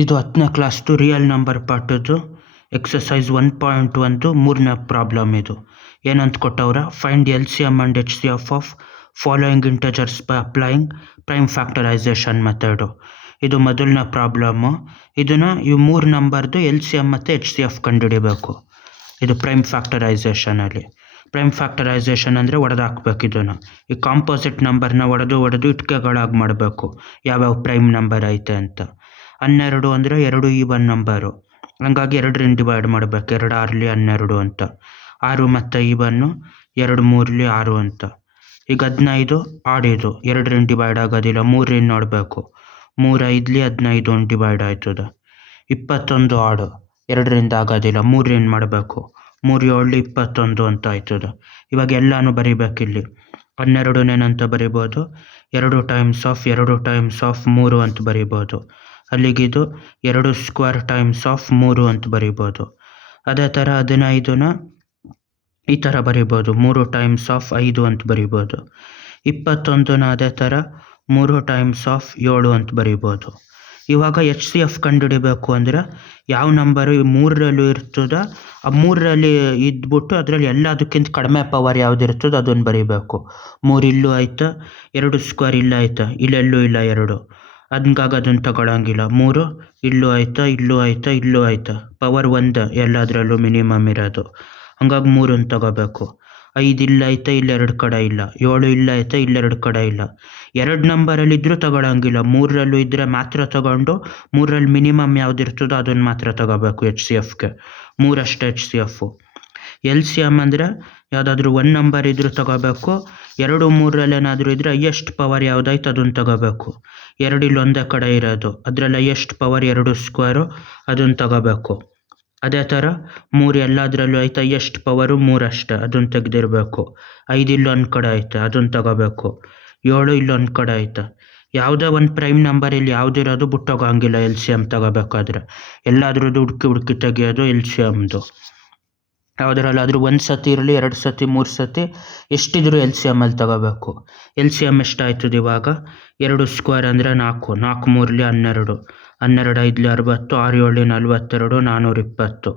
ಇದು 10ನೇ ಕ್ಲಾಸ್ದು ರಿಯಲ್ ನಂಬರ್ ಪಾಠದ್ದು ಎಕ್ಸಸೈಸ್ 1.1 ಮೂರನೇ ಪ್ರಾಬ್ಲಮ್. ಇದು ಏನಂತ ಕೊಟ್ಟವ್ರ, find LCM and HCF of following integers by applying prime factorisation method. ಇದು ಮೊದಲನೇ ಪ್ರಾಬ್ಲಮ್ಮು. ಇದನ್ನು ಈ ಮೂರು ನಂಬರ್ದು LCM ಮತ್ತು HCF ಕಂಡುಹಿಡಿಬೇಕು. ಇದು ಪ್ರೈಮ್ ಫ್ಯಾಕ್ಟರೈಸೇಷನಲ್ಲಿ. ಪ್ರೈಮ್ ಫ್ಯಾಕ್ಟರೈಸೇಷನ್ ಅಂದರೆ ಹೊಡೆದಾಕ್ಬೇಕು. ಇದನ್ನು ಈ ಕಾಂಪೋಸಿಟ್ ನಂಬರ್ನ ಹೊಡೆದು ಇಟ್ಕೆಗಳಾಗಿ ಮಾಡಬೇಕು, ಯಾವ್ಯಾವ ಪ್ರೈಮ್ ನಂಬರ್ ಐತೆ ಅಂತ. 12 ಅಂದರೆ 2 ಈವನ್ ನಂಬರು, ಹಂಗಾಗಿ 2ರಿಂದ ಡಿವೈಡ್ ಮಾಡಬೇಕು. 2 6ಲಿ 12 ಅಂತ. 6 ಮತ್ತು ಈವನ್ನು 2 3ಲಿ 6 ಅಂತ. ಈಗ 15 ಆಡಿದು 2ರಿಂದ ಡಿವೈಡ್ ಆಗೋದಿಲ್ಲ, 3ರಿಂದ ನೋಡಬೇಕು. 3 5ಲಿ 15 ಡಿವೈಡ್ ಆಯ್ತದ. 21 ಆಡು 2ರಿಂದ ಆಗೋದಿಲ್ಲ, 3ರಿಂದ ಮಾಡಬೇಕು. 3 7ಲಿ 21 ಅಂತ ಆಯ್ತದ. ಇವಾಗ ಎಲ್ಲನೂ ಬರೀಬೇಕಿಲ್ಲಿ. 12ನೇನಂತ ಬರಿಬೋದು, 2 ಟೈಮ್ಸ್ ಆಫ್ 3 ಅಂತ ಬರಿಬೋದು. ಅಲ್ಲಿಗಿದು 2 ಸ್ಕ್ವೇರ್ ಟೈಮ್ಸ್ ಆಫ್ 3 ಅಂತ ಬರಿಬೋದು. ಅದೇ ಥರ 15ನ ಈ ಥರ ಬರಿಬೋದು, 3 ಟೈಮ್ಸ್ ಆಫ್ 5 ಅಂತ ಬರಿಬೋದು. 21ನ ಅದೇ ಥರ 3 ಟೈಮ್ಸ್ ಆಫ್ 7 ಅಂತ ಬರಿಬೋದು. ಇವಾಗ HCF ಕಂಡುಹಿಡಿಬೇಕು ಅಂದರೆ ಯಾವ ನಂಬರು ಈ 3ರಲ್ಲೂ ಇರ್ತದ, ಆ 3ರಲ್ಲಿ ಇದ್ಬಿಟ್ಟು ಅದರಲ್ಲಿ ಎಲ್ಲದಕ್ಕಿಂತ ಕಡಿಮೆ ಪವರ್ ಯಾವ್ದು ಇರ್ತದೋ ಅದನ್ನು ಬರಿಬೇಕು. 3 ಇಲ್ಲೂ ಆಯ್ತಾ, 2 ಸ್ಕ್ವೇರ್ ಇಲ್ಲ ಆಯ್ತಾ, ಇಲ್ಲೆಲ್ಲೂ ಇಲ್ಲ 2, ಹಂಗಾಗಿ ಅದನ್ನು ತಗೊಳ್ಳೋಂಗಿಲ್ಲ. 3 ಇಲ್ಲೂ ಆಯ್ತಾ, ಇಲ್ಲೂ ಆಯ್ತಾ, ಪವರ್ 1 ಎಲ್ಲದರಲ್ಲೂ ಮಿನಿಮಮ್ ಇರೋದು, ಹಂಗಾಗಿ 3 ತಗೋಬೇಕು. 5 ಇಲ್ಲ ಆಯ್ತಾ, ಇಲ್ಲಿ 2 ಕಡೆ ಇಲ್ಲ. 7 ಇಲ್ಲ ಆಯ್ತಾ, ಇಲ್ಲಿ 2 ಕಡೆ ಇಲ್ಲ. 2 ನಂಬರಲ್ಲಿ ಇದ್ರೂ ತಗೊಳ್ಳೋಂಗಿಲ್ಲ, 3ರಲ್ಲೂ ಇದ್ದರೆ ಮಾತ್ರ ತಗೊಂಡು 3ರಲ್ಲಿ ಮಿನಿಮಮ್ ಯಾವ್ದು ಇರ್ತದೋ ಅದನ್ನು ಮಾತ್ರ ತಗೋಬೇಕು. HCFಗೆ 3 ಅಷ್ಟೇ HCF. LCM ಅಂದರೆ ಯಾವುದಾದ್ರೂ 1 ನಂಬರ್ ಇದ್ರೂ ತಗೋಬೇಕು. 2 3ರಲ್ಲಿ ಏನಾದರೂ ಇದ್ದರೆ ಹೈಯೆಸ್ಟ್ ಪವರ್ ಯಾವುದಾಯ್ತು ಅದನ್ನು ತಗೋಬೇಕು. 2 ಇಲ್ಲಿ ಒಂದೇ ಕಡೆ ಇರೋದು, ಅದರಲ್ಲಿ ಹೈಯೆಸ್ಟ್ ಪವರ್ 2 ಸ್ಕ್ವೇರು, ಅದನ್ನು ತಗೋಬೇಕು. ಅದೇ ಥರ 3 ಎಲ್ಲದರಲ್ಲೂ ಆಯ್ತು, ಹೈಯೆಸ್ಟ್ ಪವರು 3 ಅಷ್ಟೇ, ಅದನ್ನು ತೆಗೆದಿರಬೇಕು. 5 ಇಲ್ಲೊಂದು ಕಡೆ ಐತೆ, ಅದನ್ನು ತಗೋಬೇಕು. 7 ಇಲ್ಲೊಂದು ಕಡೆ ಐತೆ. ಯಾವುದೇ ಒಂದು ಪ್ರೈಮ್ ನಂಬರ್ ಇಲ್ಲಿ ಯಾವುದಿರೋದು ಬಿಟ್ಟೋಗಂಗಿಲ್ಲ LCM ತಗೋಬೇಕಾದ್ರೆ. ಎಲ್ಲಾದ್ರದ್ದು ಹುಡುಕಿ ತೆಗಿಯೋದು LCMದು. ಯಾವುದರಲ್ಲಾದರೂ 1 ಸತಿ ಇರಲಿ, 2 ಸತಿ 3 ಸತಿ ಎಷ್ಟಿದ್ರು LCMಲ್ಲಿ ತಗೋಬೇಕು. LCM ಎಷ್ಟಾಯ್ತದೆ ಇವಾಗ, 2 ಸ್ಕ್ವೇರ್ ಅಂದರೆ 4, 4 3ಲಿ 12, 12 5ಲಿ 60, 6 7ಲಿ 42, 420.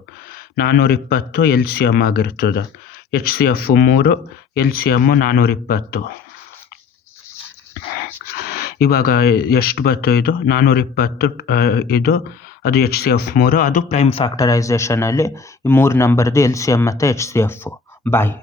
420 LCM ಆಗಿರ್ತದೆ. HCF 3, LCM 420. ಇವಾಗ ಎಷ್ಟು ಬಂತು, ಇದು 420 ಇದು, ಅದು HCF 3, ಅದು ಪ್ರೈಮ್ ಫ್ಯಾಕ್ಟರೈಸೇಷನಲ್ಲಿ ಈ 3 ನಂಬರ್ದು LCM ಮತ್ತು HCF. ಬಾಯ್.